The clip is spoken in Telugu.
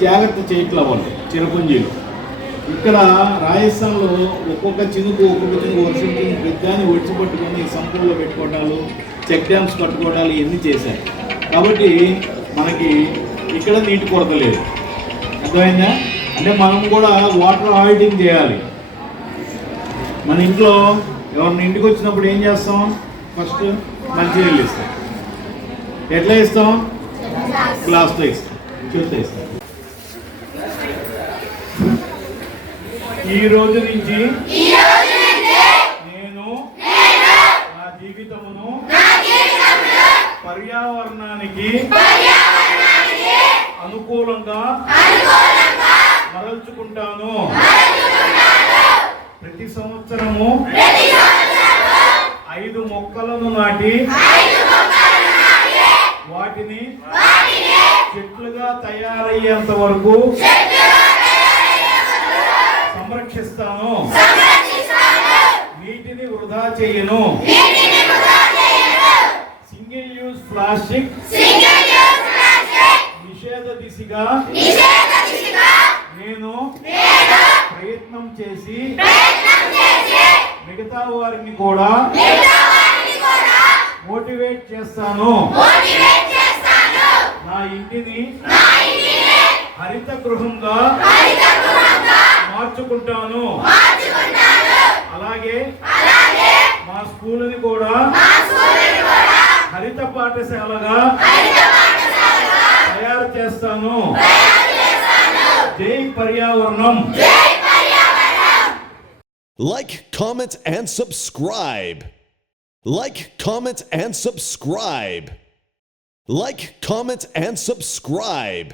జాగ్రత్త చేయట్ల వాళ్ళు చిరపుంజీలు. ఇక్కడ రాజస్థాన్లో ఒక్కొక్క చినుకు ఒక్కొక్క చినుకు వర్షం పెద్దాన్ని ఒడిచిపట్టుకొని సంపూర్లో పెట్టుకోవడాలు చెక్ డ్యామ్స్ కట్టుకోవడాలు ఇవన్నీ చేశారు. కాబట్టి మనకి ఇక్కడ నీటి కొరత లేదు. అర్థమైందా? అంటే మనం కూడా వాటర్ హాయిటింగ్ చేయాలి. మన ఇంట్లో ఎవరిని ఇంటికి వచ్చినప్పుడు ఏం చేస్తాం? ఫస్ట్ మంచినీళ్ళు ఇస్తాం. ఎట్లా ఇస్తాం? గ్లాస్తో ఇస్తాం. చేతితో ఇస్తాం. ఈ రోజు నుంచి నేను నా జీవితమును పర్యావరణానికి అనుకూలంగా మరల్చుకుంటాను. ప్రతి సంవత్సరము ఐదు మొక్కలను నాటి వాటిని చెట్లుగా తయారయ్యేంత వరకు సంరక్షిస్తాను. నీటిని వృధా చేయను. Single use plastic. నిషేధ దిశగా. నేను ప్రయత్నం చేసి మిగతా వారిని కూడా మోటివేట్ చేస్తాను. నా ఇంటిని హరిత గృహంగా పాఠశాలగా తయారు చేస్తాను జై పర్యావరణం Like, comment, and subscribe. Like, comment, and subscribe. Like, comment, and subscribe.